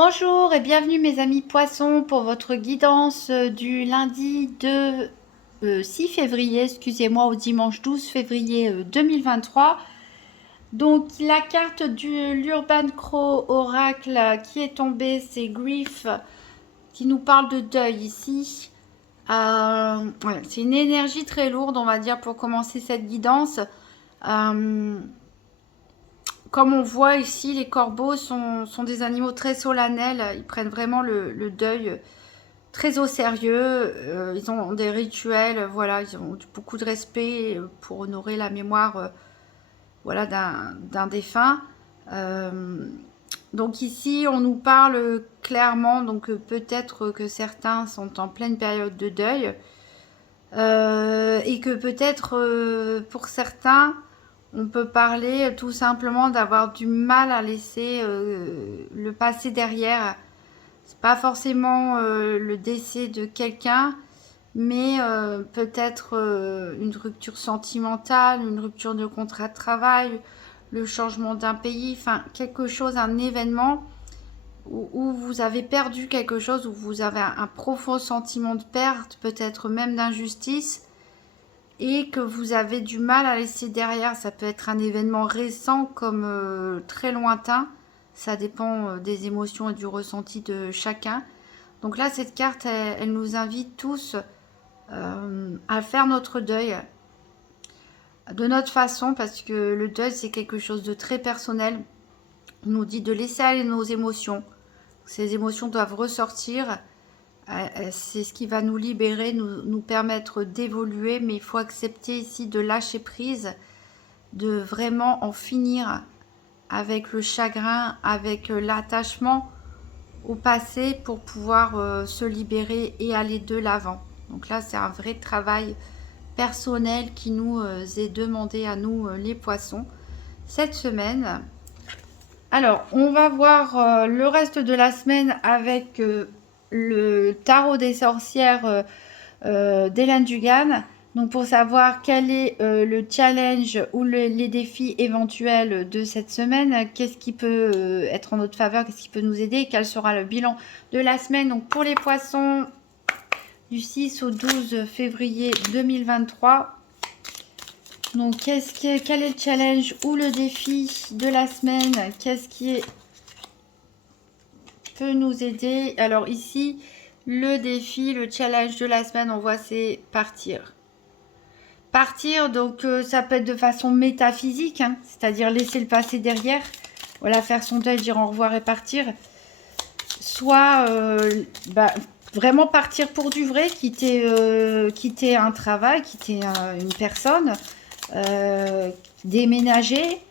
Bonjour et bienvenue mes amis poissons pour votre guidance du lundi 6 février, excusez-moi, au dimanche 12 février 2023. Donc la carte de l'Urban Crow Oracle qui est tombée, c'est Grief, qui nous parle de deuil ici. Ouais, c'est une énergie très lourde, on va dire, pour commencer cette guidance. Euh, Comme on voit ici, les corbeaux sont des animaux très solennels. Ils prennent vraiment le deuil très au sérieux. Ils ont des rituels, voilà, ils ont beaucoup de respect pour honorer la mémoire, voilà, d'un défunt. Euh, donc ici, on nous parle clairement, donc peut-être que certains sont en pleine période de deuil. Et que peut-être pour certains, on peut parler tout simplement d'avoir du mal à laisser le passé derrière. C'est pas forcément le décès de quelqu'un, mais peut-être une rupture sentimentale, une rupture de contrat de travail, le changement d'un pays, enfin quelque chose, un événement où vous avez perdu quelque chose, où vous avez un profond sentiment de perte, peut-être même d'injustice, et que vous avez du mal à laisser derrière. Ça peut être un événement récent comme très lointain. Ça dépend des émotions et du ressenti de chacun. Donc là, cette carte, elle nous invite tous à faire notre deuil de notre façon, parce que le deuil, c'est quelque chose de très personnel. On nous dit de laisser aller nos émotions. Ces émotions doivent ressortir. C'est ce qui va nous libérer, nous permettre d'évoluer, mais il faut accepter ici de lâcher prise, de vraiment en finir avec le chagrin, avec l'attachement au passé pour pouvoir se libérer et aller de l'avant. Donc là, c'est un vrai travail personnel qui nous est demandé à nous, les poissons, cette semaine. Alors, on va voir le reste de la semaine avec le tarot des sorcières d'Hélène Dugan. Donc, pour savoir quel est le challenge ou les défis éventuels de cette semaine, qu'est-ce qui peut être en notre faveur, qu'est-ce qui peut nous aider, quel sera le bilan de la semaine. Donc, pour les poissons, du 6 au 12 février 2023. Donc, quel est le challenge ou le défi de la semaine? Qu'est-ce qui peut nous aider? Alors ici, le défi, le challenge de la semaine, on voit, c'est partir. Partir, donc ça peut être de façon métaphysique, hein, c'est-à-dire laisser le passé derrière. Voilà, faire son deuil, dire au revoir et partir. Soit vraiment partir pour du vrai, quitter un travail, quitter une personne, déménager.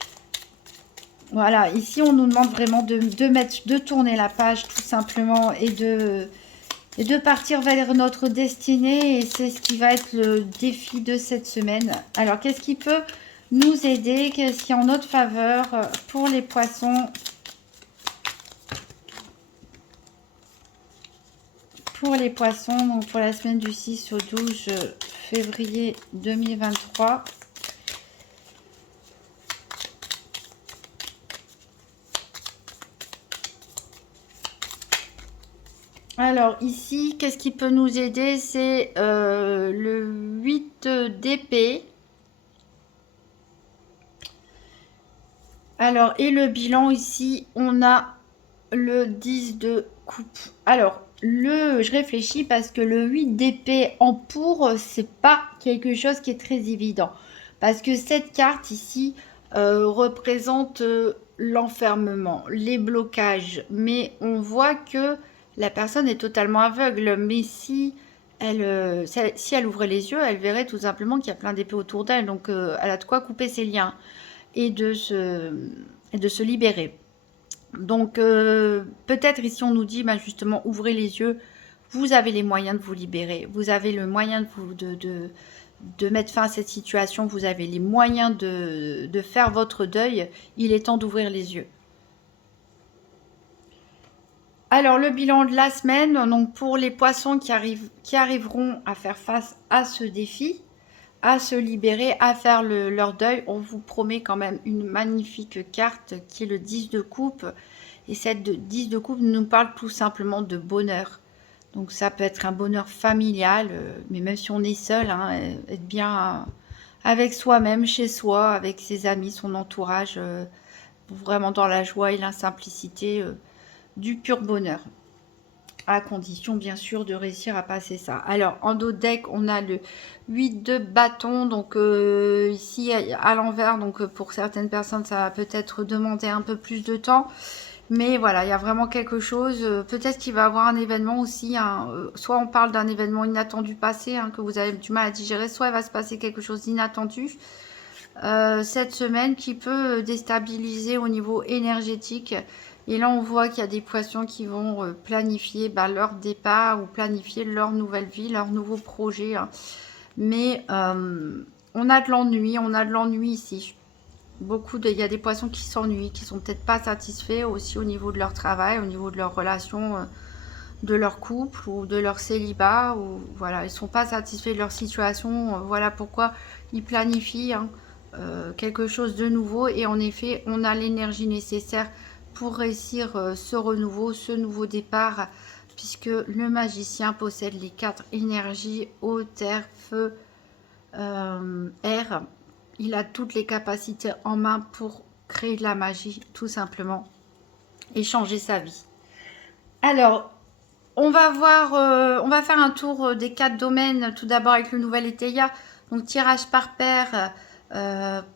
Voilà, ici on nous demande vraiment de tourner la page tout simplement et de partir vers notre destinée, et c'est ce qui va être le défi de cette semaine. Alors qu'est-ce qui peut nous aider? Qu'est-ce qui est en notre faveur pour les poissons? Pour les poissons, donc pour la semaine du 6 au 12 février 2023. Alors ici, qu'est-ce qui peut nous aider? C'est le 8 d'épée. Alors, et le bilan ici, on a le 10 de coupe. Alors, je réfléchis parce que le 8 d'épée en pour, c'est pas quelque chose qui est très évident. Parce que cette carte ici représente l'enfermement, les blocages. Mais on voit que la personne est totalement aveugle. Mais si si elle ouvrait les yeux, elle verrait tout simplement qu'il y a plein d'épées autour d'elle. Donc, elle a de quoi couper ses liens et de se libérer. Donc peut-être ici on nous dit justement ouvrez les yeux, vous avez les moyens de vous libérer, vous avez le moyen de mettre fin à cette situation, vous avez les moyens de faire votre deuil, il est temps d'ouvrir les yeux. Alors le bilan de la semaine, donc pour les poissons qui arriveront à faire face à ce défi, à se libérer, à faire leur deuil, on vous promet quand même une magnifique carte qui est le 10 de coupe Et cette 10 de coupe nous parle tout simplement de bonheur. Donc ça peut être un bonheur familial, mais même si on est seul, hein, être bien avec soi-même, chez soi, avec ses amis, son entourage, vraiment dans la joie et la simplicité, du pur bonheur. À condition, bien sûr, de réussir à passer ça. Alors, en dos de deck, on a le 8 de bâton. Donc, ici, à l'envers, donc pour certaines personnes, ça va peut-être demander un peu plus de temps. Mais voilà, il y a vraiment quelque chose. Peut-être qu'il va y avoir un événement aussi. Hein, soit on parle d'un événement inattendu passé, hein, que vous avez du mal à digérer, soit il va se passer quelque chose d'inattendu cette semaine qui peut déstabiliser au niveau énergétique. Et là, on voit qu'il y a des poissons qui vont planifier leur départ ou planifier leur nouvelle vie, leur nouveau projet. Hein. Mais on a de l'ennui ici. Il y a des poissons qui s'ennuient, qui sont peut-être pas satisfaits aussi au niveau de leur travail, au niveau de leur relation, de leur couple ou de leur célibat. Ou voilà, ils sont pas satisfaits de leur situation. Voilà pourquoi ils planifient quelque chose de nouveau. Et en effet, on a l'énergie nécessaire pour réussir ce renouveau, ce nouveau départ, puisque le magicien possède les 4 énergies, eau, terre, feu, air. Il a toutes les capacités en main pour créer de la magie, tout simplement, et changer sa vie. Alors, on va faire un tour des 4 domaines, tout d'abord avec le nouvel Éteia. Donc, tirage par paire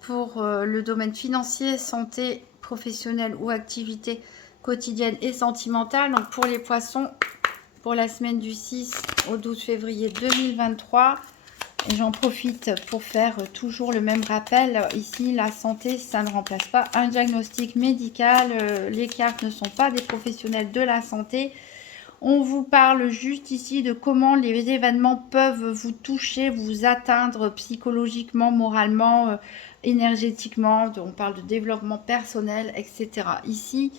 pour le domaine financier, santé, professionnelle ou activité quotidienne et sentimentale. Donc, pour les poissons, pour la semaine du 6 au 12 février 2023. Et j'en profite pour faire toujours le même rappel. Ici, la santé, ça ne remplace pas un diagnostic médical. Les cartes ne sont pas des professionnels de la santé. On vous parle juste ici de comment les événements peuvent vous toucher, vous atteindre psychologiquement, moralement, énergétiquement. On parle de développement personnel, etc. Ici,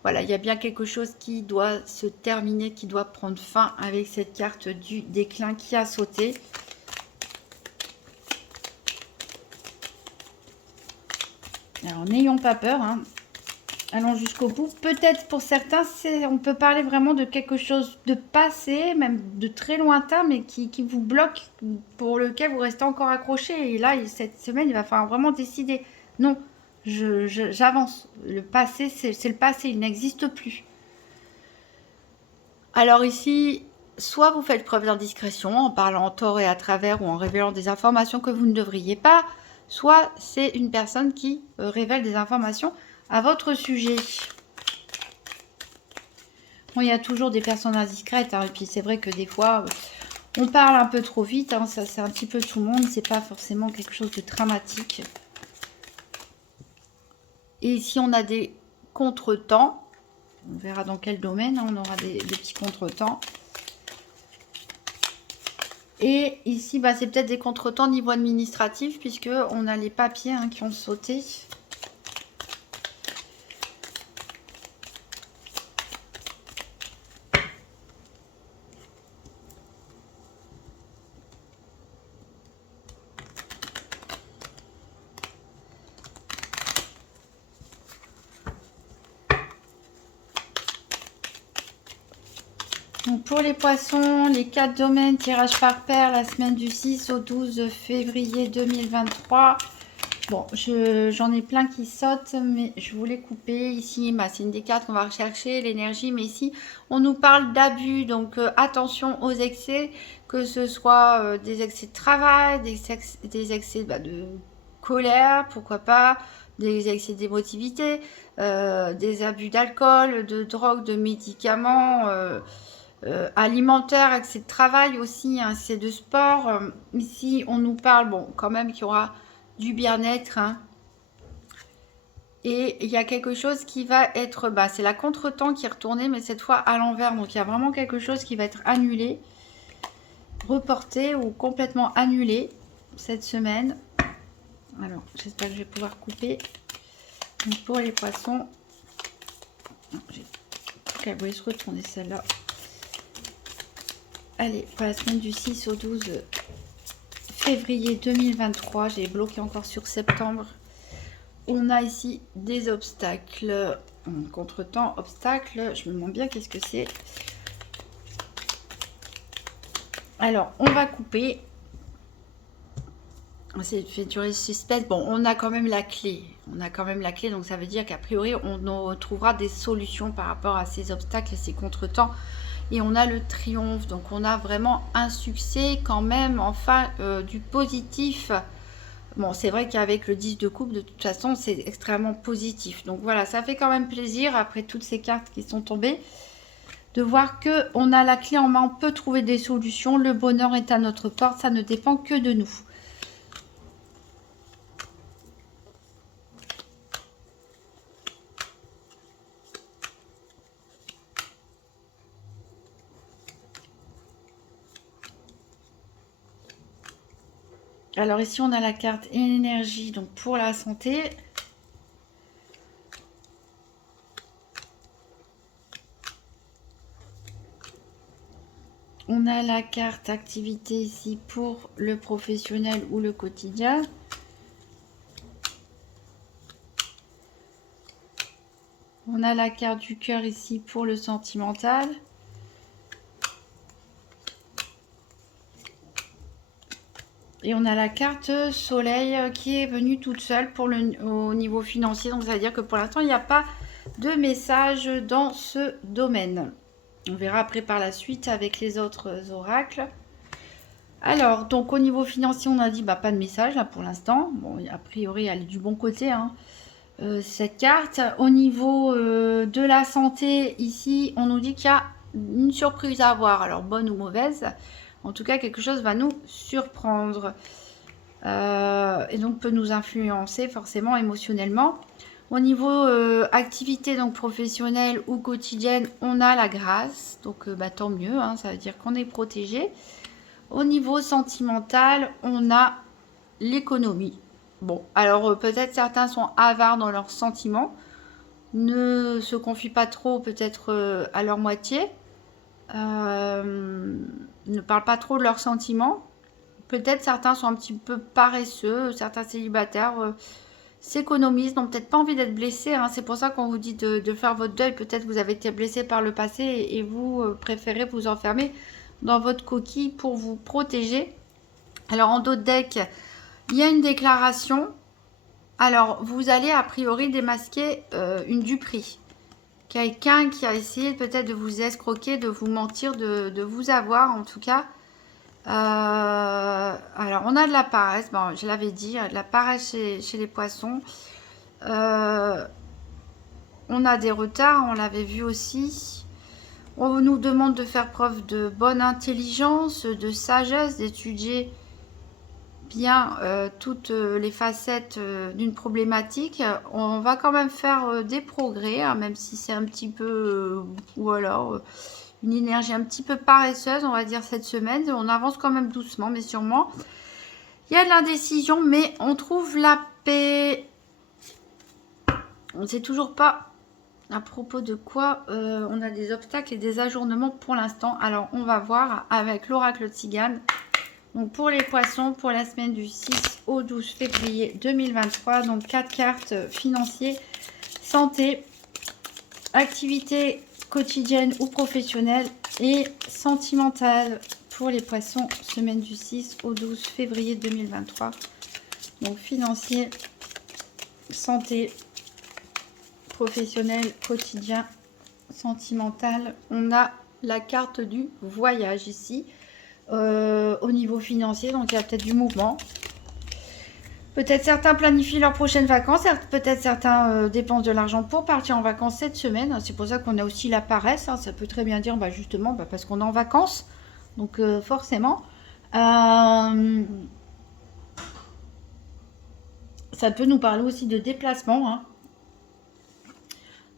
voilà, il y a bien quelque chose qui doit se terminer, qui doit prendre fin avec cette carte du déclin qui a sauté. Alors, n'ayons pas peur, hein. Allons jusqu'au bout. Peut-être pour certains, on peut parler vraiment de quelque chose de passé, même de très lointain, mais qui vous bloque, pour lequel vous restez encore accroché. Et là, cette semaine, il va falloir vraiment décider. Non, j'avance. Le passé, c'est le passé, il n'existe plus. Alors ici, soit vous faites preuve d'indiscrétion en parlant en tort et à travers ou en révélant des informations que vous ne devriez pas, soit c'est une personne qui révèle des informations à votre sujet. Bon, il y a toujours des personnes indiscrètes, hein, et puis c'est vrai que des fois, on parle un peu trop vite, hein, ça c'est un petit peu tout le monde, c'est pas forcément quelque chose de dramatique. Et ici, on a des contretemps, on verra dans quel domaine, hein, on aura des petits contretemps. Et ici, c'est peut-être des contretemps niveau administratif, puisque on a les papiers qui ont sauté. Donc pour les poissons, les 4 domaines, tirage par paire, la semaine du 6 au 12 février 2023. Bon, j'en ai plein qui sautent, mais je voulais couper. Ici, c'est une des cartes qu'on va rechercher, l'énergie. Mais ici, on nous parle d'abus. Donc, attention aux excès, que ce soit des excès de travail, des excès de colère, pourquoi pas, des excès d'émotivité, des abus d'alcool, de drogue, de médicaments, alimentaire, excès de travail aussi, excès de sport. Ici, on nous parle, quand même qu'il y aura du bien-être, hein. Et il y a quelque chose qui va être, c'est la contretemps qui est retournée, mais cette fois à l'envers. Donc il y a vraiment quelque chose qui va être annulé, reporté ou complètement annulé cette semaine. Alors j'espère que je vais pouvoir couper. Donc pour les poissons, elle va se retourner celle-là. Allez, pour la semaine du 6 au 12 février 2023, j'ai bloqué encore sur septembre. On a ici des obstacles. Contretemps, obstacle, je me demande bien qu'est-ce que c'est. Alors, on va couper. C'est fait durer le suspense. Bon, on a quand même la clé. On a quand même la clé, donc ça veut dire qu'a priori, on trouvera des solutions par rapport à ces obstacles et ces contretemps. Et on a le triomphe. Donc, on a vraiment un succès quand même, enfin, du positif. Bon, c'est vrai qu'avec le 10 de coupe, de toute façon, c'est extrêmement positif. Donc voilà, ça fait quand même plaisir, après toutes ces cartes qui sont tombées, de voir qu'on a la clé en main, on peut trouver des solutions. Le bonheur est à notre porte, ça ne dépend que de nous. Alors ici, on a la carte énergie, donc pour la santé. On a la carte activité ici pour le professionnel ou le quotidien. On a la carte du cœur ici pour le sentimental. Et on a la carte soleil qui est venue toute seule pour au niveau financier. Donc ça veut dire que pour l'instant, il n'y a pas de message dans ce domaine. On verra après par la suite avec les autres oracles. Alors, donc au niveau financier, on a dit pas de message là pour l'instant. Bon, a priori, elle est du bon côté, hein, cette carte. Au niveau de la santé, ici, on nous dit qu'il y a une surprise à avoir. Alors, bonne ou mauvaise, en tout cas, quelque chose va nous surprendre. Et donc peut nous influencer forcément émotionnellement. Au niveau activité donc professionnelle ou quotidienne, on a la grâce, donc tant mieux, hein, ça veut dire qu'on est protégé. Au niveau sentimental, on a l'économie. Bon, alors peut-être certains sont avares dans leurs sentiments, ne se confient pas trop peut-être à leur moitié, ne parlent pas trop de leurs sentiments. Peut-être certains sont un petit peu paresseux, certains célibataires s'économisent, n'ont peut-être pas envie d'être blessés. Hein. C'est pour ça qu'on vous dit de faire votre deuil. Peut-être que vous avez été blessé par le passé et vous préférez vous enfermer dans votre coquille pour vous protéger. Alors en dos de deck, il y a une déclaration. Alors vous allez a priori démasquer une duperie. Quelqu'un qui a essayé peut-être de vous escroquer, de vous mentir, de vous avoir en tout cas. Alors, on a de la paresse. Bon, je l'avais dit, de la paresse chez les poissons. On a des retards, on l'avait vu aussi. On nous demande de faire preuve de bonne intelligence, de sagesse, d'étudier bien toutes les facettes d'une problématique. On va quand même faire des progrès, hein, même si c'est un petit peu... ou alors... une énergie un petit peu paresseuse, on va dire, cette semaine. On avance quand même doucement, mais sûrement. Il y a de l'indécision, mais on trouve la paix. On ne sait toujours pas à propos de quoi on a des obstacles et des ajournements pour l'instant. Alors, on va voir avec l'oracle Tzigane. Donc, pour les poissons, pour la semaine du 6 au 12 février 2023. Donc, 4 cartes financiers, santé, activité quotidienne ou professionnelle et sentimentale pour les poissons, semaine du 6 au 12 février 2023. Donc financier, santé, professionnel, quotidien, sentimental. On a la carte du voyage ici au niveau financier, donc il y a peut-être du mouvement. Peut-être certains planifient leurs prochaines vacances, peut-être certains dépensent de l'argent pour partir en vacances cette semaine. C'est pour ça qu'on a aussi la paresse. Hein. Ça peut très bien dire justement parce qu'on est en vacances. Donc forcément. Ça peut nous parler aussi de déplacement. Hein.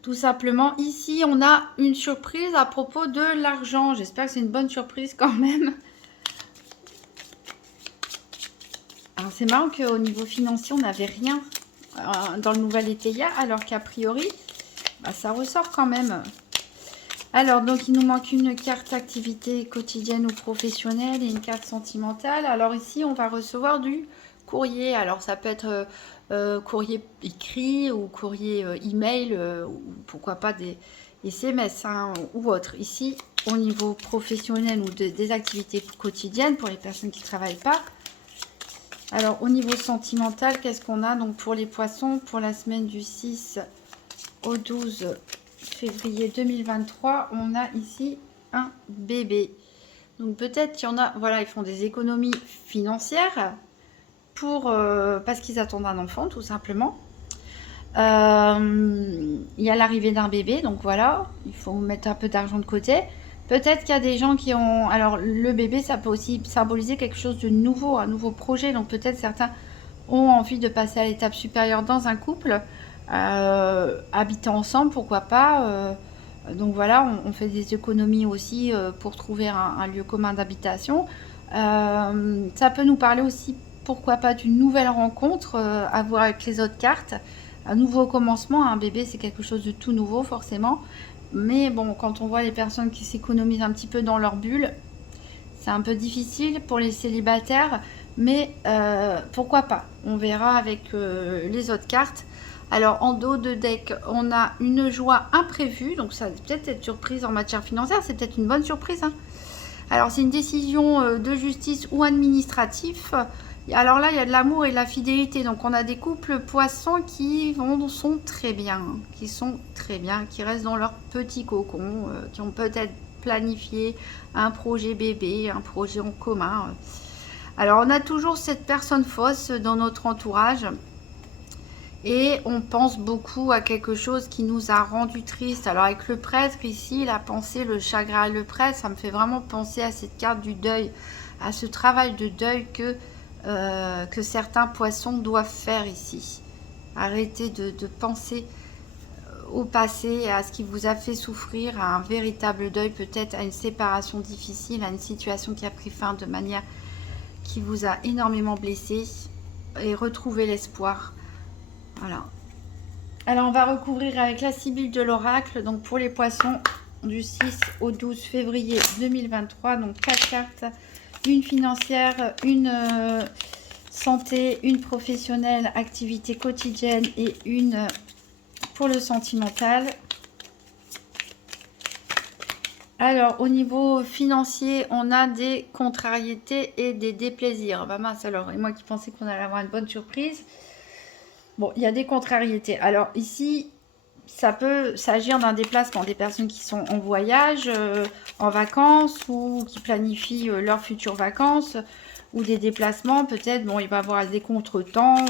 Tout simplement, ici, on a une surprise à propos de l'argent. J'espère que c'est une bonne surprise quand même. C'est marrant qu'au niveau financier, on n'avait rien dans le nouvel Étéia, alors qu'a priori, ça ressort quand même. Alors, donc, il nous manque une carte activité quotidienne ou professionnelle et une carte sentimentale. Alors ici, on va recevoir du courrier. Alors, ça peut être courrier écrit ou courrier email, ou pourquoi pas des SMS hein, ou autre. Ici, au niveau professionnel ou des activités quotidiennes pour les personnes qui ne travaillent pas. Alors, au niveau sentimental, qu'est-ce qu'on a donc pour les poissons pour la semaine du 6 au 12 février 2023, on a ici un bébé. Donc peut-être qu'il y en a, voilà, ils font des économies financières pour parce qu'ils attendent un enfant, tout simplement. Il y a l'arrivée d'un bébé, donc voilà, il faut mettre un peu d'argent de côté. Peut-être qu'il y a des gens qui ont... Alors, le bébé, ça peut aussi symboliser quelque chose de nouveau, un nouveau projet. Donc, peut-être certains ont envie de passer à l'étape supérieure dans un couple, habiter ensemble, pourquoi pas. Donc, voilà, on fait des économies aussi pour trouver un lieu commun d'habitation. Ça peut nous parler aussi, pourquoi pas, d'une nouvelle rencontre à voir avec les autres cartes. Un nouveau commencement, un bébé, c'est quelque chose de tout nouveau, forcément. Mais bon, quand on voit les personnes qui s'économisent un petit peu dans leur bulle, c'est un peu difficile pour les célibataires, mais pourquoi pas. On verra avec les autres cartes. Alors, en dos de deck, on a une joie imprévue, donc ça va peut-être être surprise en matière financière, c'est peut-être une bonne surprise. Hein. Alors, c'est une décision de justice ou administrative. Alors là, il y a de l'amour et de la fidélité. Donc, on a des couples poissons sont très bien, qui restent dans leur petit cocon, qui ont peut-être planifié un projet bébé, un projet en commun. Alors, on a toujours cette personne fausse dans notre entourage. Et on pense beaucoup à quelque chose qui nous a rendu triste. Alors avec le prêtre ici, la pensée, le chagrin, le prêtre, ça me fait vraiment penser à cette carte du deuil, à ce travail de deuil que certains poissons doivent faire ici. Arrêtez de penser au passé, à ce qui vous a fait souffrir, à un véritable deuil, peut-être à une séparation difficile, à une situation qui a pris fin de manière qui vous a énormément blessé, et retrouver l'espoir. Voilà. Alors, on va recouvrir avec la Sibylle de l'Oracle. Donc, pour les poissons, du 6 au 12 février 2023. Donc, 4 cartes. Une financière, une santé, une professionnelle, activité quotidienne et une pour le sentimental. Alors, au niveau financier, on a des contrariétés et des déplaisirs. Bah mince alors, et moi qui pensais qu'on allait avoir une bonne surprise. Bon, il y a des contrariétés. Alors ici, ça peut s'agir d'un déplacement. Des personnes qui sont en voyage, en vacances ou qui planifient leurs futures vacances ou des déplacements. Peut-être, bon, il va y avoir des contretemps,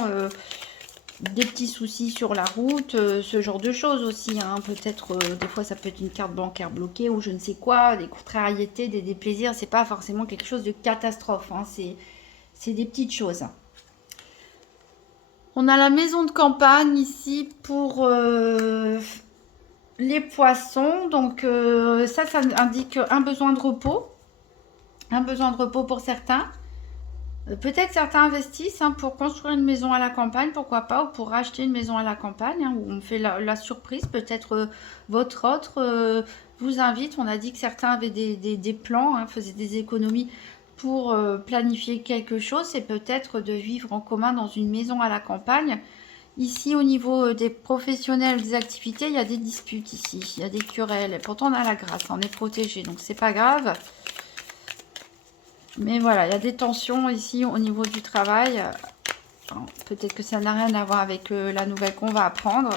des petits soucis sur la route, ce genre de choses aussi. Hein. Peut-être, des fois, ça peut être une carte bancaire bloquée ou je ne sais quoi, des contrariétés, des déplaisirs. C'est pas forcément quelque chose de catastrophe. Hein. C'est des petites choses. On a la maison de campagne ici pour les poissons. Donc ça indique un besoin de repos. Un besoin de repos pour certains. Peut-être certains investissent hein, pour construire une maison à la campagne, pourquoi pas, ou pour racheter une maison à la campagne, hein, où on fait la surprise. Peut-être votre autre vous invite. On a dit que certains avaient des plans, hein, faisaient des économies pour planifier quelque chose. C'est peut-être de vivre en commun dans une maison à la campagne. Ici, au niveau des professionnels, des activités, il y a des disputes ici. Il y a des querelles. Et pourtant, on a la grâce, on est protégé, donc c'est pas grave. Mais voilà, il y a des tensions ici au niveau du travail. Peut-être que ça n'a rien à voir avec la nouvelle qu'on va apprendre.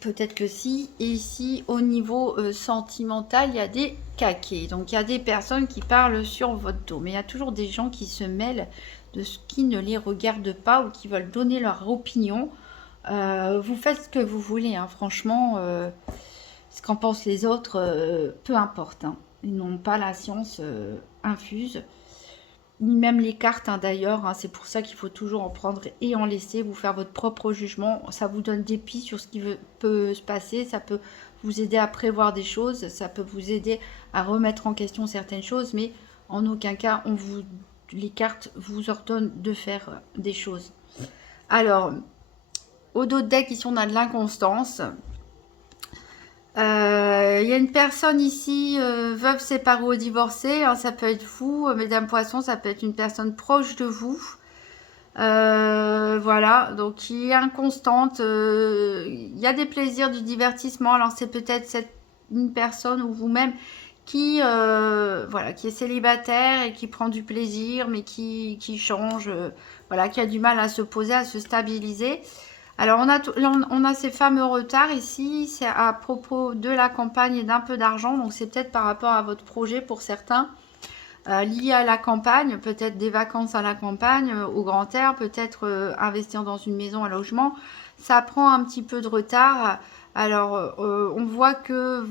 Peut-être que si. Et ici, au niveau sentimental, il y a des caquets. Donc, il y a des personnes qui parlent sur votre dos. Mais il y a toujours des gens qui se mêlent de ce qui ne les regarde pas ou qui veulent donner leur opinion. Vous faites ce que vous voulez. Hein. Franchement, ce qu'en pensent les autres, peu importe. Hein. Ils n'ont pas la science infuse. Ni même les cartes hein, d'ailleurs, hein, c'est pour ça qu'il faut toujours en prendre et en laisser, vous faire votre propre jugement, ça vous donne des pistes sur ce qui peut se passer, ça peut vous aider à prévoir des choses, ça peut vous aider à remettre en question certaines choses, mais en aucun cas, les cartes vous ordonnent de faire des choses. Alors, au dos de deck, ici on a de l'inconstance. Il y a une personne ici, veuve, séparée ou divorcée, hein, ça peut être vous, Mesdames Poisson, ça peut être une personne proche de vous. Voilà, donc qui est inconstante. Il y a des plaisirs du divertissement. Alors c'est peut-être une personne ou vous-même qui, voilà, qui est célibataire et qui prend du plaisir, mais qui change, voilà, qui a du mal à se poser, à se stabiliser. Alors on a ces fameux retards ici, c'est à propos de la campagne et d'un peu d'argent, donc c'est peut-être par rapport à votre projet pour certains. Lié à la campagne, peut-être des vacances à la campagne, au grand air, peut-être investir dans une maison, un logement. Ça prend un petit peu de retard. Alors, on voit que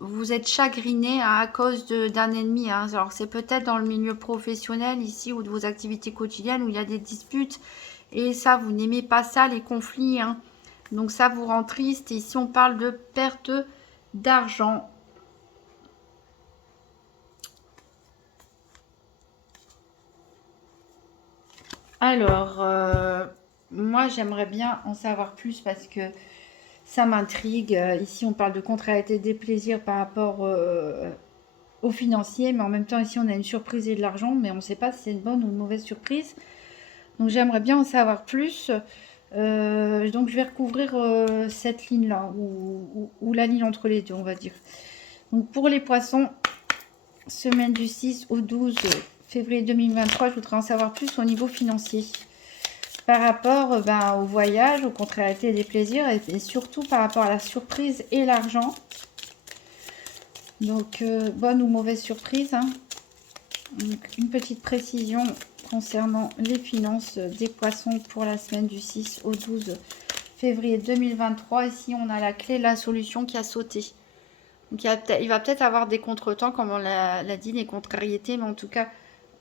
vous êtes chagriné à cause d'un ennemi. Hein. Alors, c'est peut-être dans le milieu professionnel ici ou de vos activités quotidiennes où il y a des disputes. Et ça, vous n'aimez pas ça, les conflits. Hein. Donc, ça vous rend triste. Et ici, on parle de perte d'argent. Alors, moi, j'aimerais bien en savoir plus parce que ça m'intrigue. Ici, on parle de contrariété des plaisirs par rapport au financier, mais en même temps, ici, on a une surprise et de l'argent, mais on ne sait pas si c'est une bonne ou une mauvaise surprise. Donc, j'aimerais bien en savoir plus. Donc, je vais recouvrir cette ligne-là, ou la ligne entre les deux, on va dire. Donc, pour les poissons, semaine du 6 au 12 février 2023, je voudrais en savoir plus au niveau financier. Par rapport au voyage, aux contrariétés et des plaisirs, et surtout par rapport à la surprise et l'argent. Donc, bonne ou mauvaise surprise. Hein. Donc, une petite précision concernant les finances des poissons pour la semaine du 6 au 12 février 2023. Ici, on a la clé, la solution qui a sauté. Donc, il va peut-être avoir des contretemps, comme on l'a dit, des contrariétés, mais en tout cas,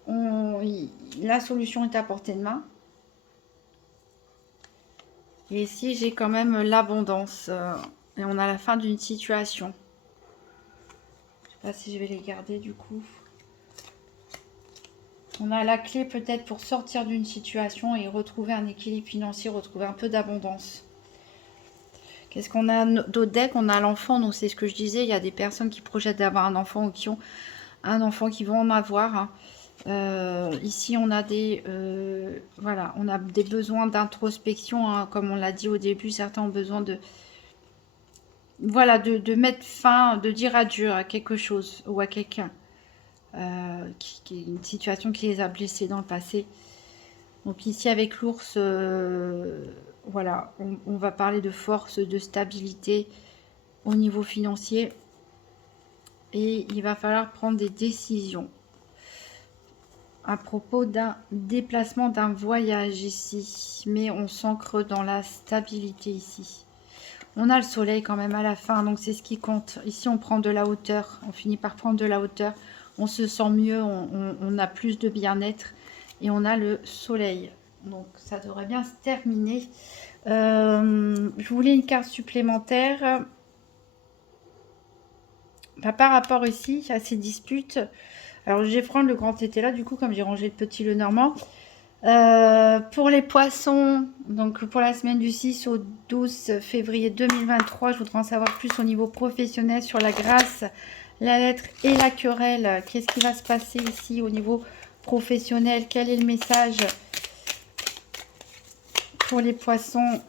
la solution est à portée de main. Et ici, j'ai quand même l'abondance. Et on a la fin d'une situation. Je ne sais pas si je vais les garder du coup. On a la clé peut-être pour sortir d'une situation et retrouver un équilibre financier, retrouver un peu d'abondance. Qu'est-ce qu'on a d'autre deck? On a l'enfant, donc c'est ce que je disais. Il y a des personnes qui projettent d'avoir un enfant ou qui ont un enfant qui vont en avoir. Hein. Ici, on a voilà, on a des besoins d'introspection, hein, comme on l'a dit au début. Certains ont besoin de, voilà, de mettre fin, de dire adieu à quelque chose ou à quelqu'un. Une situation qui les a blessés dans le passé. Donc ici, avec l'ours, voilà, on va parler de force, de stabilité au niveau financier. Et il va falloir prendre des décisions à propos d'un déplacement, d'un voyage ici. Mais on s'ancre dans la stabilité ici. On a le soleil quand même à la fin, donc c'est ce qui compte. Ici, on prend de la hauteur. On finit par prendre de la hauteur. On se sent mieux, on a plus de bien-être. Et on a le soleil. Donc, ça devrait bien se terminer. Je voulais une carte supplémentaire. Par rapport ici à ces disputes. Alors, je vais prendre le grand été là, du coup, comme j'ai rangé le petit le normand. Pour les poissons, donc pour la semaine du 6 au 12 février 2023, je voudrais en savoir plus au niveau professionnel sur la grâce, la lettre et la querelle. Qu'est-ce qui va se passer ici au niveau professionnel? Quel est le message pour les poissons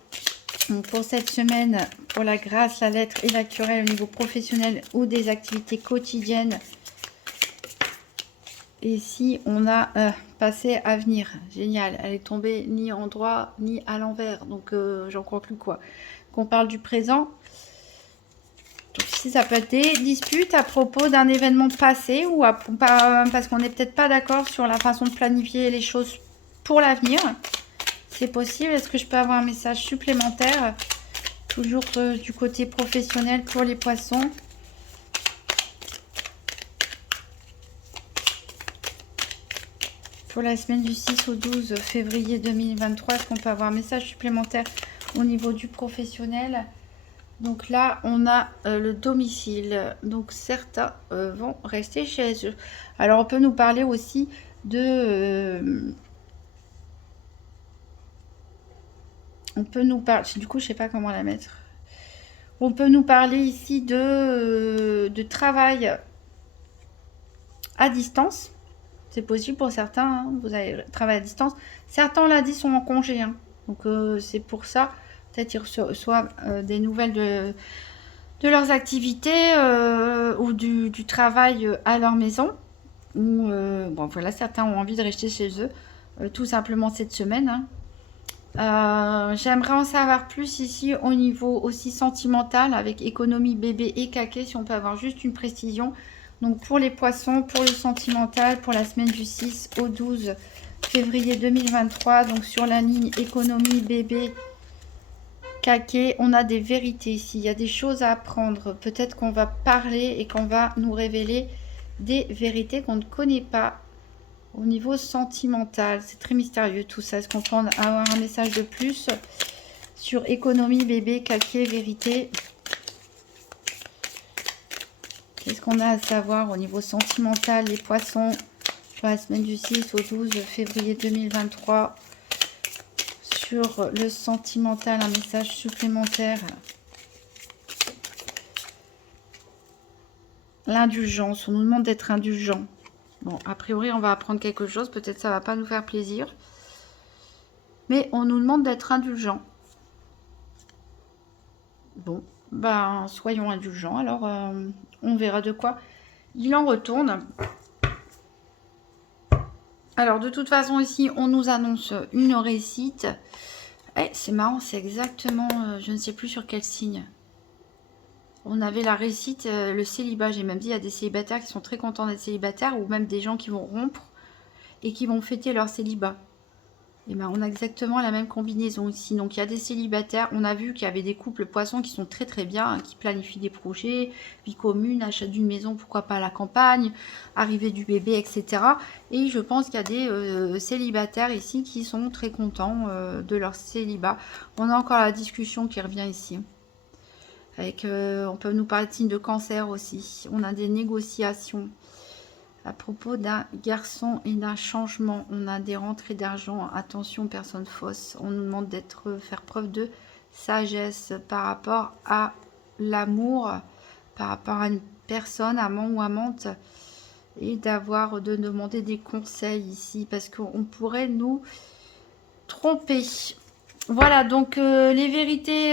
pour cette semaine, pour la grâce, la lettre et la querelle au niveau professionnel ou des activités quotidiennes? Et ici, on a passé à venir. Génial. Elle est tombée ni en droit ni à l'envers. Donc, j'en crois plus quoi. Qu'on parle du présent. Donc, ici, ça peut être des disputes à propos d'un événement passé ou parce qu'on n'est peut-être pas d'accord sur la façon de planifier les choses pour l'avenir. C'est possible. Est-ce que je peux avoir un message supplémentaire? Toujours du côté professionnel pour les poissons. Pour la semaine du 6 au 12 février 2023, est-ce qu'on peut avoir un message supplémentaire au niveau du professionnel? Donc là, on a le domicile. Donc certains vont rester chez eux. Alors, on peut nous parler aussi de... on peut nous parler... Du coup, je sais pas comment la mettre. On peut nous parler ici de travail à distance. C'est possible pour certains, hein, vous allez travailler à distance. Certains, on l'a dit, sont en congé. Hein. Donc, c'est pour ça. Peut-être qu'ils reçoivent des nouvelles de leurs activités ou du travail à leur maison. Ou, bon, voilà, certains ont envie de rester chez eux, tout simplement cette semaine. Hein. J'aimerais en savoir plus ici au niveau aussi sentimental avec économie bébé et caquet, si on peut avoir juste une précision. Donc pour les poissons, pour le sentimental, pour la semaine du 6 au 12 février 2023, donc sur la ligne économie bébé caquet, on a des vérités ici, il y a des choses à apprendre. Peut-être qu'on va parler et qu'on va nous révéler des vérités qu'on ne connaît pas. Au niveau sentimental, c'est très mystérieux tout ça. Est-ce qu'on peut avoir un message de plus sur économie, bébé, caquet, vérité? Qu'est-ce qu'on a à savoir au niveau sentimental, les poissons, sur la semaine du 6 au 12 février 2023? Sur le sentimental, un message supplémentaire. L'indulgence, on nous demande d'être indulgent. Bon, a priori, on va apprendre quelque chose. Peut-être ça va pas nous faire plaisir. Mais on nous demande d'être indulgent. Bon, ben, soyons indulgents. Alors, on verra de quoi il en retourne. Alors, de toute façon, ici, on nous annonce une réussite. Eh, c'est marrant, c'est exactement... je ne sais plus sur quel signe. On avait la réussite, le célibat. J'ai même dit, il y a des célibataires qui sont très contents d'être célibataires ou même des gens qui vont rompre et qui vont fêter leur célibat. Et ben, on a exactement la même combinaison ici. Donc, il y a des célibataires. On a vu qu'il y avait des couples poissons qui sont très très bien, hein, qui planifient des projets, vie commune, achat d'une maison, pourquoi pas à la campagne, arrivée du bébé, etc. Et je pense qu'il y a des célibataires ici qui sont très contents de leur célibat. On a encore la discussion qui revient ici. Avec, on peut nous parler de signes de cancer aussi. On a des négociations. À propos d'un garçon et d'un changement, on a des rentrées d'argent. Attention, personne fausse. On nous demande faire preuve de sagesse par rapport à l'amour, par rapport à une personne, amant ou amante, et de demander des conseils ici parce qu'on pourrait nous tromper. Voilà, donc les vérités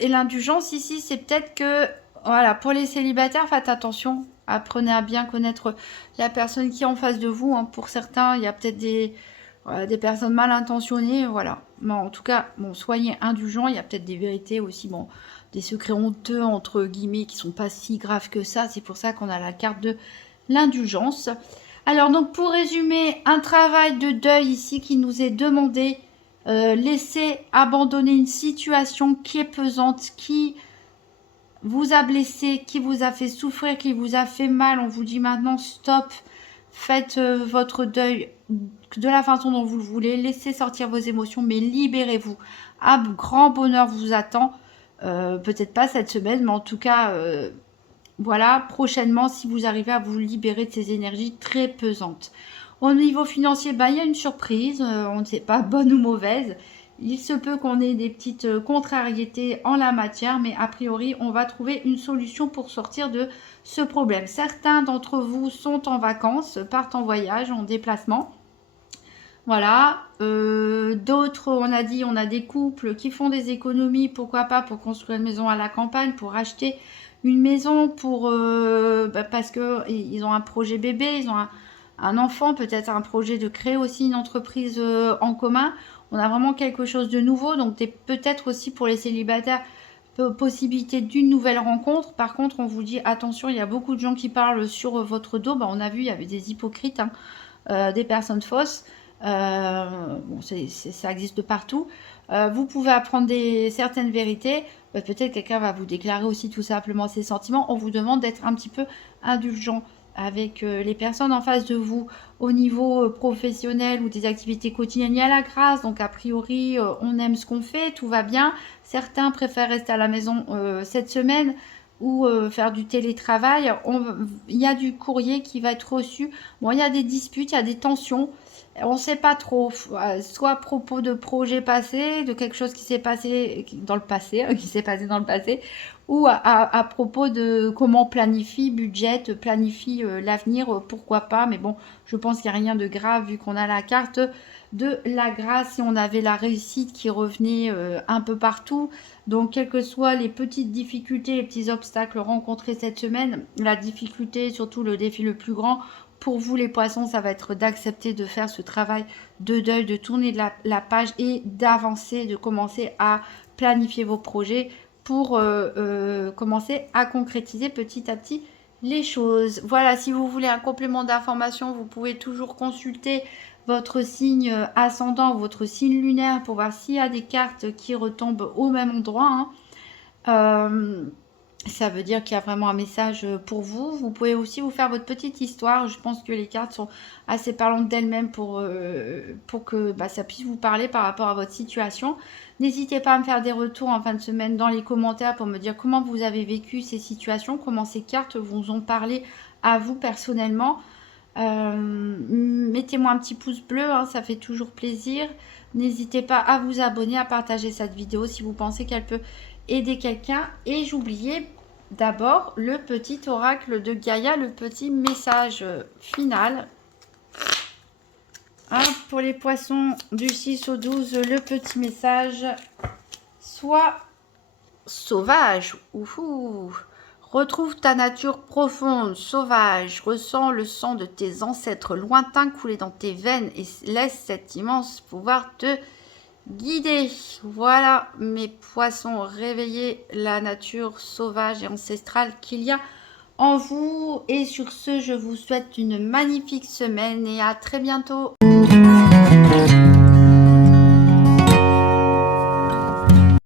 et l'indulgence ici, c'est peut-être que, voilà, pour les célibataires, faites attention. Apprenez à bien connaître la personne qui est en face de vous. Hein. Pour certains, il y a peut-être des personnes mal intentionnées. Voilà. Mais en tout cas, bon, soyez indulgents. Il y a peut-être des vérités aussi, bon, des secrets honteux, entre guillemets, qui sont pas si graves que ça. C'est pour ça qu'on a la carte de l'indulgence. Alors, donc, pour résumer, un travail de deuil ici qui nous est demandé. Laisser abandonner une situation qui est pesante, qui vous a blessé, qui vous a fait souffrir, qui vous a fait mal. On vous dit maintenant stop, faites votre deuil de la façon dont vous le voulez, laissez sortir vos émotions, mais libérez-vous. Un grand bonheur vous attend, peut-être pas cette semaine, mais en tout cas, voilà, prochainement, si vous arrivez à vous libérer de ces énergies très pesantes. Au niveau financier, bah, il y a une surprise, on ne sait pas bonne ou mauvaise. Il se peut qu'on ait des petites contrariétés en la matière, mais a priori, on va trouver une solution pour sortir de ce problème. Certains d'entre vous sont en vacances, partent en voyage, en déplacement. Voilà. D'autres, on a dit, on a des couples qui font des économies, pourquoi pas, pour construire une maison à la campagne, pour acheter une maison, parce qu'ils ont un projet bébé, ils ont un enfant, peut-être un projet de créer aussi une entreprise en commun. On a vraiment quelque chose de nouveau, donc peut-être aussi pour les célibataires, possibilité d'une nouvelle rencontre. Par contre, on vous dit attention, il y a beaucoup de gens qui parlent sur votre dos. Bah, on a vu, il y avait des hypocrites, hein, des personnes fausses. Bon, ça existe de partout. Vous pouvez apprendre certaines vérités. Peut-être quelqu'un va vous déclarer aussi tout simplement ses sentiments. On vous demande d'être un petit peu indulgent avec les personnes en face de vous au niveau professionnel ou des activités quotidiennes. Il y a la grâce, donc a priori on aime ce qu'on fait, tout va bien. Certains préfèrent rester à la maison cette semaine ou faire du télétravail. Il y a du courrier qui va être reçu. Bon, il y a des disputes, il y a des tensions. on ne sait pas trop, soit à propos de projets passés, de quelque chose qui s'est passé dans le passé, qui s'est passé dans le passé, ou à propos de comment on planifie, budget, planifie l'avenir, pourquoi pas, mais bon, je pense qu'il n'y a rien de grave vu qu'on a la carte de la grâce et on avait la réussite qui revenait un peu partout. Donc, quelles que soient les petites difficultés, les petits obstacles rencontrés cette semaine, la difficulté, surtout le défi le plus grand, pour vous les poissons, ça va être d'accepter de faire ce travail de deuil, de tourner de la page et d'avancer, de commencer à planifier vos projets pour commencer à concrétiser petit à petit les choses. Voilà, si vous voulez un complément d'information, vous pouvez toujours consulter votre signe ascendant, votre signe lunaire pour voir s'il y a des cartes qui retombent au même endroit. Ça veut dire qu'il y a vraiment un message pour vous. Vous pouvez aussi vous faire votre petite histoire. Je pense que les cartes sont assez parlantes d'elles-mêmes pour que ça puisse vous parler par rapport à votre situation. N'hésitez pas à me faire des retours en fin de semaine dans les commentaires pour me dire comment vous avez vécu ces situations, comment ces cartes vous ont parlé à vous personnellement. Mettez-moi un petit pouce bleu, ça fait toujours plaisir. N'hésitez pas à vous abonner, à partager cette vidéo si vous pensez qu'elle peut aider quelqu'un. Et j'oubliais d'abord le petit oracle de Gaïa, le petit message final. Pour les poissons du 6 au 12, le petit message. Sois sauvage. Ouhou. Retrouve ta nature profonde, sauvage, ressens le sang de tes ancêtres lointains couler dans tes veines et laisse cet immense pouvoir te guider. Voilà mes poissons, réveillez la nature sauvage et ancestrale qu'il y a en vous. Et sur ce, je vous souhaite une magnifique semaine et à très bientôt.